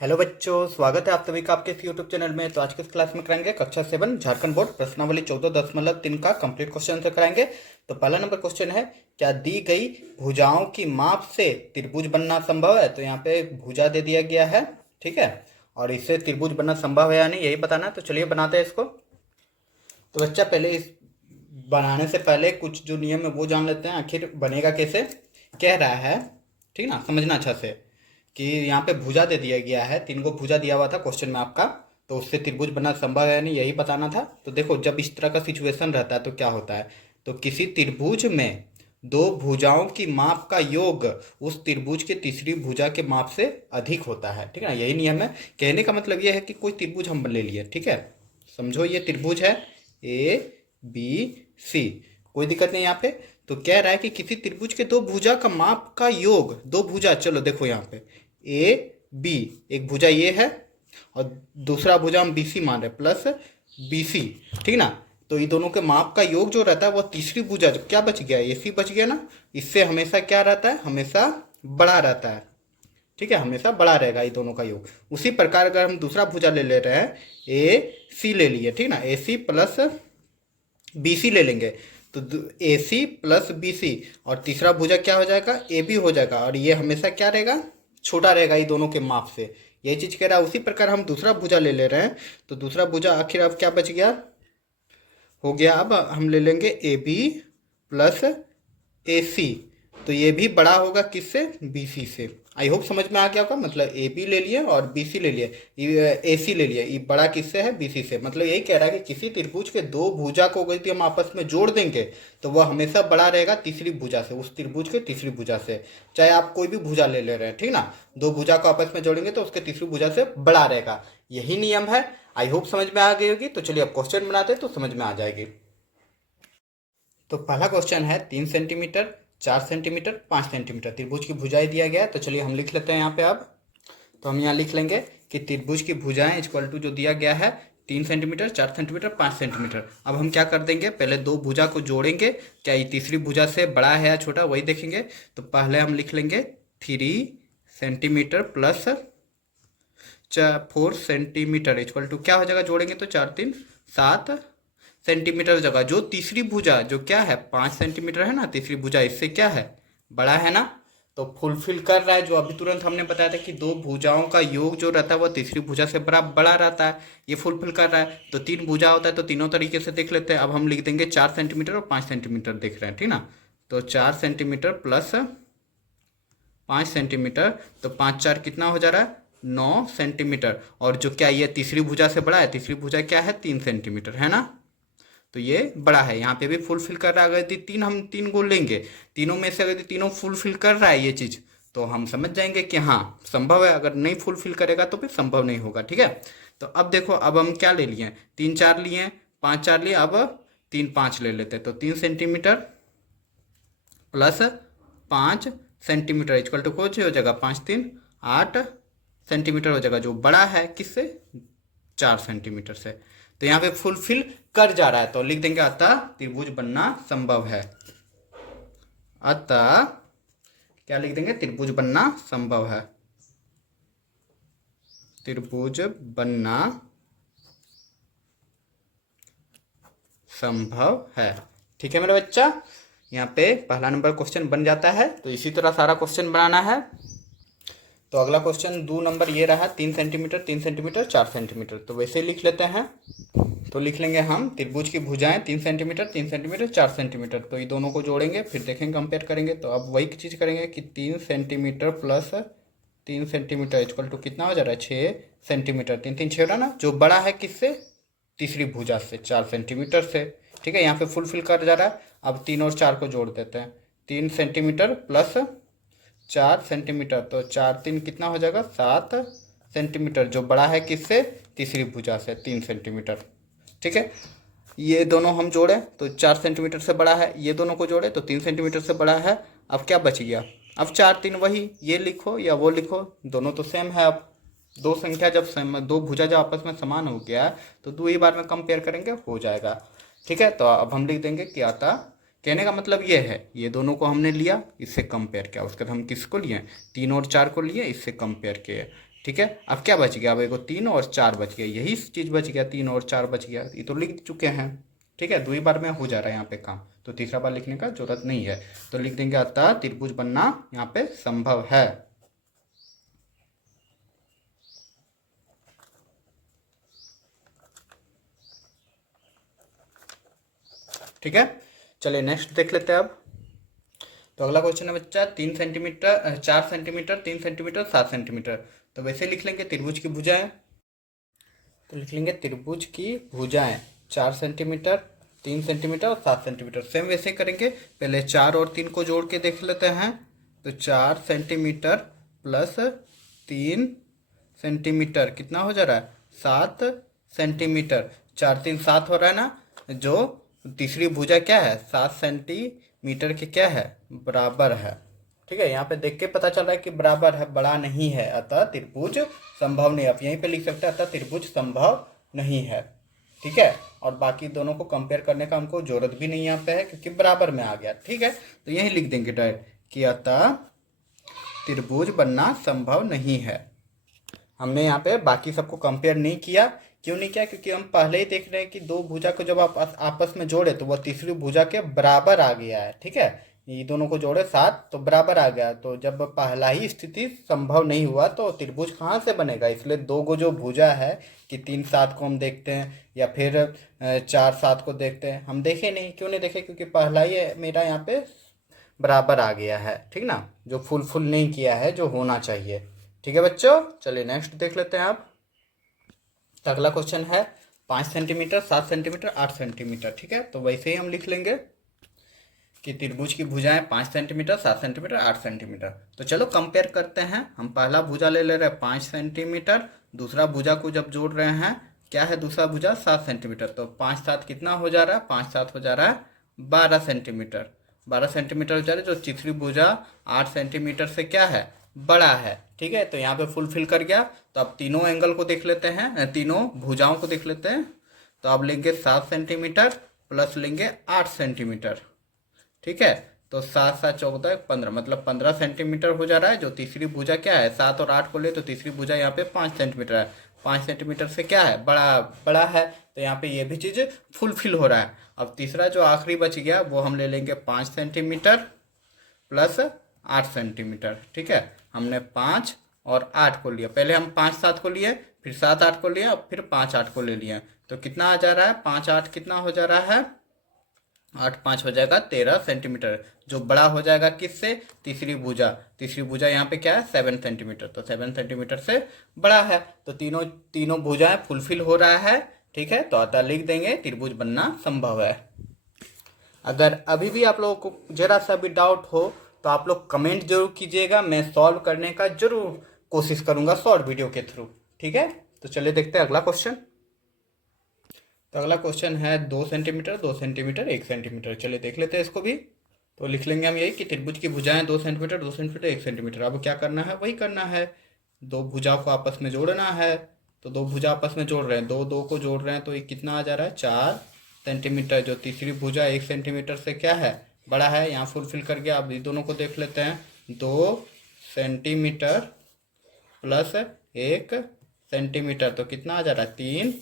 Hello बच्चों, स्वागत है आप सभी का आपके इस यूट्यूब चैनल में। तो आज के इस क्लास में कराएंगे कक्षा 7 झारखंड बोर्ड प्रश्नावली 14.3 का कंप्लीट क्वेश्चन आंसर कराएंगे। तो पहला नंबर क्वेश्चन है, क्या दी गई भुजाओं की माप से त्रिभुज बनना संभव है। तो यहाँ पे भुजा दे दिया गया है, ठीक है, और इससे त्रिभुज बनना संभव है या नहीं, यही बताना है। तो चलिए बनाते हैं इसको। तो बच्चा पहले इस बनाने से पहले कुछ जो नियम है वो जान लेते हैं, आखिर बनेगा कैसे। कह रहा है, ठीक ना, समझना अच्छा से कि यहाँ पे भुजा दे दिया गया है, 3 को भुजा दिया हुआ था क्वेश्चन में आपका, तो उससे त्रिभुज बनना संभव है नहीं, यही बताना था। तो देखो, जब इस तरह का सिचुएशन रहता है तो क्या होता है, तो किसी त्रिभुज में दो भुजाओं की माप का योग उस त्रिभुज के तीसरी भुजा के माप से अधिक होता है, ठीक है ना, यही नियम है। कहने का मतलब यह है कि कोई त्रिभुज हम ले लिए, ठीक है, समझो ये त्रिभुज है ए बी सी, कोई दिक्कत नहीं यहाँ पे। तो कह रहा है कि किसी त्रिभुज के दो भुजा का माप का योग, दो भुजा, चलो देखो यहाँ पे ए बी, एक भुजा ये है और दूसरा भुजा हम बी सी मान रहे प्लस बी सी, ठीक ना। तो ये दोनों के माप का योग जो रहता है वो तीसरी भुजा जो क्या बच गया, ए सी बच गया ना, इससे हमेशा क्या रहता है, हमेशा बड़ा रहता है, ठीक है, हमेशा बड़ा रहेगा ये दोनों का योग। उसी प्रकार अगर हम दूसरा भुजा ले रहे हैं, ए सी ले लिए, ठीक ना, ए सी प्लस बी सी ले लेंगे, तो ए सी प्लस बी सी, और तीसरा भुजा क्या हो जाएगा, ए बी हो जाएगा, और ये हमेशा क्या रहेगा, छोटा रहेगा ये दोनों के माप से, यही चीज कह रहा है। उसी प्रकार हम दूसरा भुजा ले रहे हैं, तो दूसरा भुजा आखिर अब क्या बच गया, हो गया, अब हम ले लेंगे ए बी प्लस ए सी, तो ये भी बड़ा होगा किससे, बी सी से। आई होप समझ में आ गया होगा, मतलब ए बी ले लिए और बी सी ले लिए, ए सी ले लिए, ये बड़ा किससे है, बी सी से। मतलब यही कह रहा है कि किसी त्रिभुज के दो भुजा को यदि हम आपस में जोड़ देंगे तो वह हमेशा बड़ा रहेगा तीसरी भुजा से, उस त्रिभुज के तीसरी भुजा से, चाहे आप कोई भी भुजा ले रहे हैं, ठीक ना, दो भुजा को आपस में जोड़ेंगे तो उसके तीसरी भुजा से बड़ा रहेगा, यही नियम है। आई होप समझ में आ गई होगी। तो चलिए अब क्वेश्चन बनाते हैं तो समझ में आ जाएगी। तो पहला क्वेश्चन है 3 सेंटीमीटर, 4 सेंटीमीटर, 5 सेंटीमीटर त्रिभुज की भुजाएं दिया गया है। तो चलिए हम लिख लेते हैं यहाँ पे। अब तो हम यहाँ लिख लेंगे कि त्रिभुज की भुजाएं इक्वल टू जो दिया गया है 3 सेंटीमीटर, 4 सेंटीमीटर, 5 सेंटीमीटर। अब हम क्या कर देंगे, पहले दो भुजा को जोड़ेंगे, क्या ये तीसरी भुजा से बड़ा है या छोटा वही देखेंगे। तो पहले हम लिख लेंगे 3 centimetre plus 4 centimetre equal to क्या हो जाएगा, जोड़ेंगे तो 4 3 7 सेंटीमीटर जगह जो तीसरी भुजा जो क्या है 5 सेंटीमीटर है ना, तीसरी भुजा इससे क्या है, बड़ा है ना, तो फुलफिल कर रहा है जो अभी तुरंत हमने बताया था कि दो भुजाओं का योग जो रहता है वो तीसरी भुजा से बड़ा बड़ा रहता है, ये फुलफिल कर रहा है। तो 3 भुजा होता है तो तीनों तरीके से देख लेते हैं। अब हम लिख देंगे 4 सेंटीमीटर और 5 सेंटीमीटर देख रहे हैं, ठीक ना। तो 4 सेंटीमीटर प्लस 5 सेंटीमीटर, तो 5 4 कितना हो जा रहा है, 9 सेंटीमीटर, और जो क्या ये तीसरी भुजा से बड़ा है, तीसरी भुजा क्या है 3 सेंटीमीटर है ना, तो ये बड़ा है, यहाँ पे भी फुलफिल कर रहा है। अगर यदि हम 3 को लेंगे, तीनों में से अगर तीनों फुलफिल कर रहा है ये चीज, तो हम समझ जाएंगे कि हाँ संभव है। अगर नहीं फुलफिल करेगा तो फिर संभव नहीं होगा, ठीक है। तो अब देखो, अब हम क्या ले लिए, 3 4 लिए, 5 4 लिए, अब 3 5 ले लेते हैं। तो 3 centimetre plus 5 centimetre equal to कुछ हो जाएगा 5 3 8 सेंटीमीटर हो जाएगा, जो बड़ा है किससे, 4 सेंटीमीटर से। तो यहाँ पे फुलफिल कर जा रहा है, तो लिख देंगे अतः त्रिभुज बनना संभव है। अतः क्या लिख देंगे, त्रिभुज बनना संभव है, त्रिभुज बनना संभव है, ठीक है मेरा बच्चा। यहाँ पे पहला नंबर क्वेश्चन बन जाता है। तो इसी तरह सारा क्वेश्चन बनाना है। तो अगला क्वेश्चन 2 नंबर ये रहा, 3 सेंटीमीटर, 3 सेंटीमीटर, 4 सेंटीमीटर। तो वैसे लिख लेते हैं। तो लिख लेंगे हम त्रिभुज की भुजाएं 3 सेंटीमीटर, 3 सेंटीमीटर, 4 सेंटीमीटर, तो ये दोनों को जोड़ेंगे, फिर देखेंगे कंपेयर करेंगे। तो अब वही चीज़ करेंगे कि 3 centimetre plus 3 centimetre equal to कितना हो जा रहा है, 6 सेंटीमीटर, 3 3 6 रहा ना, जो बड़ा है किससे, तीसरी भुजा से, 4 सेंटीमीटर से, ठीक है। यहाँ पे फुलफिल कर जा रहा है। अब 3 और 4 को जोड़ देते हैं, 3 सेंटीमीटर प्लस 4 सेंटीमीटर, तो 4 3 कितना हो जाएगा, 7 सेंटीमीटर, जो बड़ा है किससे, तीसरी भुजा से, 3 सेंटीमीटर, ठीक है। ये दोनों हम जोड़े तो 4 सेंटीमीटर से बड़ा है, ये दोनों को जोड़े तो 3 सेंटीमीटर से बड़ा है। अब क्या बच गया, अब 4 3 वही, ये लिखो या वो लिखो, दोनों तो सेम है। अब दो संख्या जब सेम, दो भुजा जब आपस में समान हो गया तो दो ही बार में कंपेयर करेंगे, हो जाएगा, ठीक है। तो अब हम लिख देंगे कि अतः, कहने का मतलब ये है, ये दोनों को हमने लिया, इससे कंपेयर किया, उसके बाद हम किसको लिए, 3 और 4 को लिए, इससे कंपेयर किए, ठीक है, अब क्या बच गया, अब एगो 3 और 4 बच गया, यही चीज़ बच गया, 3 और 4 बच गया, ये तो लिख चुके हैं। ठीक है, 2 बार में हो जा रहा है यहाँ पे काम, तो तीसरा बार लिखने का जरूरत नहीं है। तो लिख देंगे अतः त्रिभुज बनना यहाँ पे संभव है। ठीक है, चलिए नेक्स्ट देख लेते हैं अब। तो अगला क्वेश्चन है बच्चा 3 सेंटीमीटर 4 सेंटीमीटर 3 सेंटीमीटर 7 सेंटीमीटर। तो वैसे लिख लेंगे त्रिभुज की भुजाएं। तो लिख लेंगे त्रिभुज की भुजाएं 4 सेंटीमीटर 3 सेंटीमीटर और 7 सेंटीमीटर। सेम वैसे ही करेंगे, पहले 4 और 3 को जोड़ के देख लेते हैं। तो 4 सेंटीमीटर प्लस 3 सेंटीमीटर कितना हो जा रहा है, 7 सेंटीमीटर। 4 3 7 हो रहा है ना, जो तीसरी भुजा क्या है 7 सेंटीमीटर के क्या है, बराबर है। ठीक है, यहाँ पे देख के पता चल रहा है कि बराबर है, बड़ा नहीं है, अतः त्रिभुज संभव नहीं। आप यहीं पे लिख सकते हैं अतः त्रिभुज संभव नहीं है। ठीक है, और बाकी दोनों को कंपेयर करने का हमको जरूरत भी नहीं यहाँ पे है, क्योंकि बराबर में आ गया। ठीक है, तो यही लिख देंगे डायरेक्ट कि अतः त्रिभुज बनना संभव नहीं है। हमने यहाँ पे बाकी सबको कंपेयर नहीं किया। क्यों नहीं किया, क्योंकि हम पहले ही देख रहे हैं कि दो भुजा को जब आप आपस में जोड़े तो वह तीसरी भुजा के बराबर आ गया है। ठीक है, ये दोनों को जोड़े 7 तो बराबर आ गया। तो जब पहला ही स्थिति संभव नहीं हुआ तो त्रिभुज कहाँ से बनेगा। इसलिए दो गो जो भुजा है कि 3 7 को हम देखते हैं या फिर 4 7 को देखते हैं, हम देखे नहीं। क्यों नहीं देखे, क्योंकि पहला ही मेरा यहाँ पे बराबर आ गया है। ठीक ना, जो फुल नहीं किया है जो होना चाहिए। ठीक है बच्चों, चलिए नेक्स्ट देख लेते हैं आप। तो अगला क्वेश्चन है 5 सेंटीमीटर 7 सेंटीमीटर 8 सेंटीमीटर। ठीक है, तो वैसे ही हम लिख लेंगे कि त्रिभुज की भुजाएं 5 सेंटीमीटर 7 सेंटीमीटर 8 सेंटीमीटर। तो चलो कंपेयर करते हैं। हम पहला भुजा ले रहे हैं 5 सेंटीमीटर, दूसरा भुजा को जब जोड़ रहे हैं क्या है, दूसरा भुजा 7 सेंटीमीटर। तो 5 7 कितना हो जा रहा है, 5 7 हो जा रहा है 12 सेंटीमीटर। 12 सेंटीमीटर हो जा रहा है, जो तीसरी भुजा 8 सेंटीमीटर से क्या है, बड़ा है। ठीक है, तो यहाँ पे फुलफिल कर गया। तो अब तीनों एंगल को देख लेते हैं, तीनों भुजाओं को देख लेते हैं। तो अब लेंगे 7 सेंटीमीटर प्लस लेंगे 8 सेंटीमीटर। ठीक है, तो 7 7 14 15, मतलब 15 सेंटीमीटर हो जा रहा है। जो तीसरी भुजा क्या है, 7 और 8 को ले तो तीसरी भुजा यहाँ पे 5 सेंटीमीटर है। 5 सेंटीमीटर से क्या है, बड़ा है। तो यहाँ पे ये भी चीज़ फुलफिल हो रहा है। अब तीसरा जो आखिरी बच गया वो हम ले लेंगे 5 सेंटीमीटर प्लस 8 सेंटीमीटर। ठीक है, हमने 5 और 8 को लिया, पहले हम 5 7 को लिए, फिर 7 8 को लिया, फिर 5 8 को ले लिया। तो कितना आ जा रहा है, 5 8 कितना हो जा रहा है, 8 5 हो जाएगा 13 सेंटीमीटर। जो बड़ा हो जाएगा किससे, तीसरी भुजा। तीसरी भुजा यहाँ पे क्या है 7 सेंटीमीटर, तो 7 सेंटीमीटर से बड़ा है। तो तीनों भुजाएं फुलफिल हो रहा है। ठीक है, तो अतः लिख देंगे त्रिभुज बनना संभव है। अगर अभी भी आप लोगों को जरा सा भी डाउट हो तो आप लोग कमेंट जरूर कीजिएगा, मैं सॉल्व करने का जरूर कोशिश करूंगा शॉर्ट वीडियो के थ्रू। ठीक है, तो चलिए देखते हैं अगला क्वेश्चन। तो अगला क्वेश्चन है 2 सेंटीमीटर 2 सेंटीमीटर 1 सेंटीमीटर। चलिए देख लेते हैं इसको भी। तो लिख लेंगे हम यही कि त्रिभुज की भुजाएं 2 सेंटीमीटर 2 सेंटीमीटर 1 सेंटीमीटर। अब क्या करना है, वही करना है, दो भुजाओं को आपस में जोड़ना है। तो दो भुजा आपस में जोड़ रहे हैं, दो दो को जोड़ रहे हैं, तो ये कितना आ जा रहा है 4 सेंटीमीटर। जो तीसरी भुजा 1 सेंटीमीटर से क्या है, बड़ा है, यहाँ फुलफिल कर गया। अब ये दोनों को देख लेते हैं, 2 सेंटीमीटर प्लस 1 सेंटीमीटर, तो कितना आ जा रहा है 3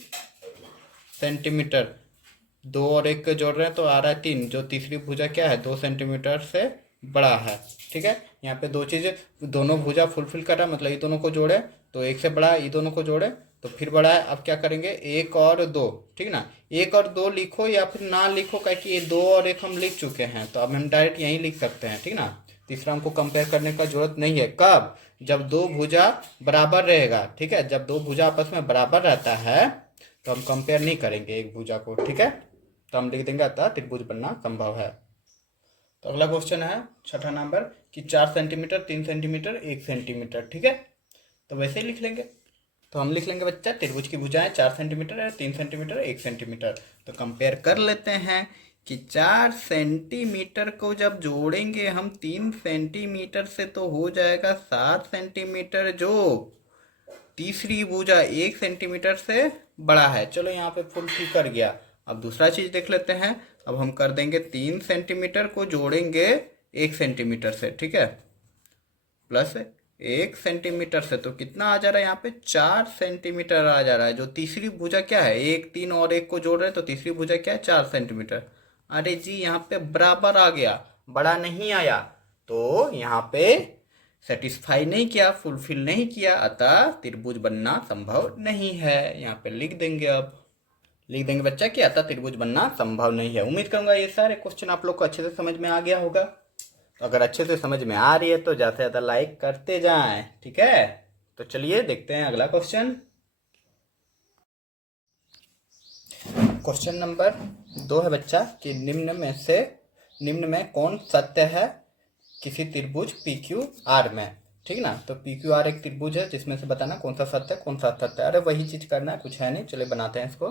सेंटीमीटर। 2 और 1 जोड़ रहे हैं तो आ रहा है 3। जो तीसरी भुजा क्या है 2 सेंटीमीटर से बड़ा है। ठीक है, यहाँ पे दो चीज़, दोनों भुजा फुलफिल कर रहा है, मतलब ये दोनों को जोड़े तो 1 से बड़ा है, ये दोनों को जोड़े तो फिर बड़ा है। अब क्या करेंगे 1 और 2, ठीक ना, 1 और 2 लिखो या फिर ना लिखो, क्या कि ये 2 और 1 हम लिख चुके हैं, तो अब हम डायरेक्ट यहीं लिख सकते हैं। ठीक ना, तीसरा हमको कंपेयर करने का जरूरत नहीं है। कब, जब दो भुजा बराबर रहेगा। ठीक है, जब दो भुजा आपस में बराबर रहता है तो हम कंपेयर नहीं करेंगे एक भुजा को। ठीक है, तो हम लिख देंगे अतः त्रिभुज बनना संभव है। तो अगला क्वेश्चन है 6ठा नंबर कि 4 सेंटीमीटर 3 सेंटीमीटर 1 सेंटीमीटर। ठीक है, तो वैसे ही लिख लेंगे। तो हम लिख लेंगे बच्चा त्रिभुज की भुजाएं 4 सेंटीमीटर है, 3 सेंटीमीटर 1 सेंटीमीटर। तो कंपेयर कर लेते हैं कि 4 सेंटीमीटर को जब जोड़ेंगे हम 3 सेंटीमीटर से तो हो जाएगा 7 सेंटीमीटर, जो तीसरी भुजा 1 सेंटीमीटर से बड़ा है। चलो यहाँ पे फुलफिल कर गया। अब दूसरा चीज देख लेते हैं। अब हम कर देंगे 3 सेंटीमीटर को जोड़ेंगे 1 सेंटीमीटर से, ठीक है, प्लस 1 सेंटीमीटर से तो कितना आ जा रहा है यहाँ पे 4 सेंटीमीटर आ जा रहा है। जो तीसरी भुजा क्या है, 1 3 और 1 को जोड़ रहे हैं तो तीसरी भुजा क्या है 4 सेंटीमीटर। अरे जी यहाँ पे बराबर आ गया, बड़ा नहीं आया, तो यहाँ पे सेटिस्फाई नहीं किया, फुलफिल नहीं किया, अतः त्रिभुज बनना संभव नहीं है। यहाँ पे लिख देंगे, अब लिख देंगे बच्चा कि अतः त्रिभुज बनना संभव नहीं है। उम्मीद करूंगा ये सारे क्वेश्चन आप लोग को अच्छे से समझ में आ गया होगा। तो अगर अच्छे से समझ में आ रही है तो ज़्यादा से ज़्यादा लाइक करते जाएं, ठीक है। तो चलिए देखते हैं अगला क्वेश्चन। क्वेश्चन नंबर 2 है बच्चा कि निम्न में कौन सत्य है किसी त्रिभुज पी क्यू आर में, ठीक ना। तो पी क्यू आर एक त्रिभुज है, जिसमें से बताना कौन सा सत्य है कौन सा असत्य है। अरे वही चीज करना है, कुछ है नहीं, चलिए बनाते हैं इसको।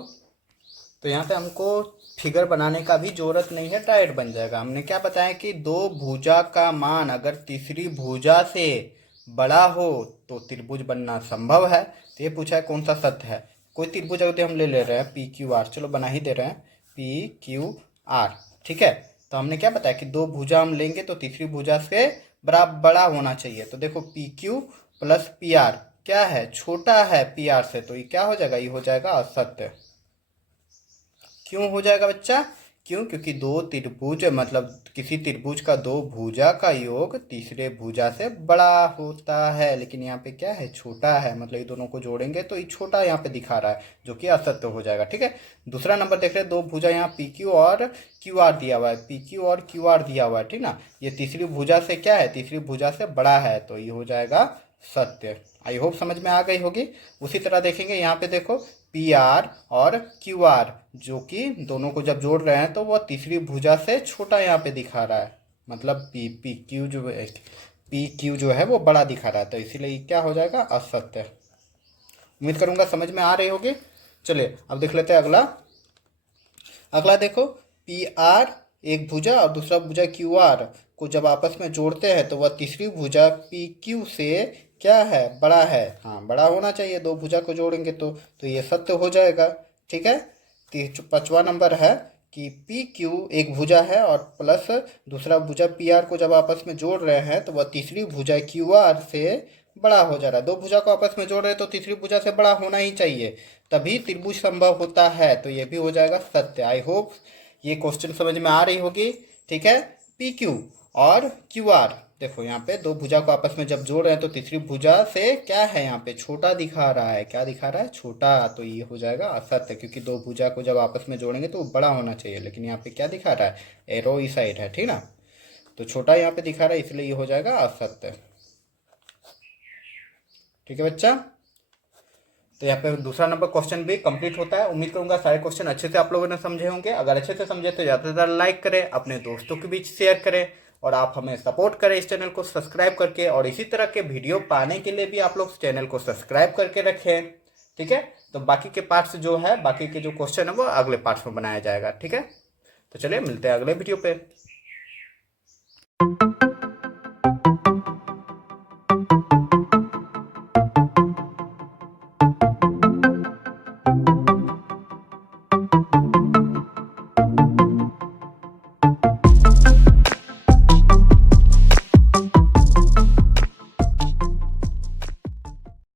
तो यहाँ पे हमको फिगर बनाने का भी जरूरत नहीं है, डायरेक्ट बन जाएगा। हमने क्या बताया कि दो भुजा का मान अगर तीसरी भुजा से बड़ा हो तो त्रिभुज बनना संभव है। तो ये पूछा है कौन सा सत्य है। कोई त्रिभुज अगर हम ले रहे हैं पी क्यू आर, चलो बना ही दे रहे हैं पी क्यू आर, ठीक है। तो हमने क्या बताया कि दो भुजा हम लेंगे तो तीसरी भुजा से बड़ा होना चाहिए। तो देखो P Q plus P R क्या है, छोटा है पी आर से, तो ये क्या हो जाएगा, ये हो जाएगा असत्य। क्यों हो जाएगा बच्चा, क्यों, क्योंकि दो त्रिभुज मतलब किसी त्रिभुज का दो भुजा का योग तीसरे भुजा से बड़ा होता है, लेकिन यहाँ पे क्या है, छोटा है। मतलब ये दोनों को जोड़ेंगे तो ये छोटा यहाँ पे दिखा रहा है, जो कि असत्य हो जाएगा, ठीक है। दूसरा नंबर देख रहे हैं, दो भुजा यहाँ पी क्यू और क्यू आर दिया हुआ है, पी क्यू और क्यू आर दिया हुआ है, ठीक ना। ये तीसरी भुजा से क्या है, तीसरी भुजा से बड़ा है, तो ये हो जाएगा सत्य। आई होप समझ में आ गई होगी। उसी तरह देखेंगे यहाँ पे देखो पी आर और क्यू आर, जो कि दोनों को जब जोड़ रहे हैं तो वह तीसरी भुजा से छोटा यहाँ पे दिखा रहा है। मतलब पी क्यू जो है वो बड़ा दिखा रहा है, तो इसीलिए क्या हो जाएगा, असत्य। उम्मीद करूंगा समझ में आ रही होगी। चलिए अब देख लेते हैं अगला। अगला देखो पी आर एक भुजा और दूसरा भुजा क्यू आर को जब आपस में जोड़ते हैं तो वह तीसरी भुजा पी क्यू से क्या है, बड़ा है। हाँ बड़ा होना चाहिए, दो भुजा को जोड़ेंगे तो ये सत्य हो जाएगा, ठीक है। 5वां नंबर है कि पी क्यू एक भुजा है और प्लस दूसरा भुजा पी आर को जब आपस में जोड़ रहे हैं तो वह तीसरी भुजा क्यू आर से बड़ा हो जा रहा है। दो भुजा को आपस में जोड़ रहे हैं तो तीसरी भुजा से बड़ा होना ही चाहिए, तभी त्रिभुज संभव होता है, तो ये भी हो जाएगा सत्य। आई होप ये क्वेश्चन समझ में आ रही होगी, ठीक है। पी क्यू और क्यू आर देखो यहाँ पे दो भुजा को आपस में जब जोड़ रहे हैं तो तीसरी भुजा से क्या है, यहाँ पे छोटा दिखा रहा है। क्या दिखा रहा है, छोटा, तो ये हो जाएगा असत्य, क्योंकि दो भुजा को जब आपस में जोड़ेंगे तो बड़ा होना चाहिए, लेकिन यहाँ पे क्या दिखा रहा है, एरो इस साइड है, ठीक ना, तो छोटा यहाँ पे दिखा रहा है, इसलिए ये हो जाएगा असत्य, ठीक है बच्चा। तो यहाँ पे दूसरा नंबर क्वेश्चन भी कंप्लीट होता है। उम्मीद करूंगा सारे क्वेश्चन अच्छे से आप लोगों ने समझे होंगे। अगर अच्छे से समझे तो ज़्यादा से ज़्यादा लाइक करें, अपने दोस्तों के बीच शेयर करें और आप हमें सपोर्ट करें इस चैनल को सब्सक्राइब करके। और इसी तरह के वीडियो पाने के लिए भी आप लोग चैनल को सब्सक्राइब करके रखें, ठीक है। तो बाकी के पार्ट्स जो है, बाकी के जो क्वेश्चन है वो अगले पार्ट्स में बनाया जाएगा, ठीक है। तो चलिए मिलते हैं अगले वीडियो पे।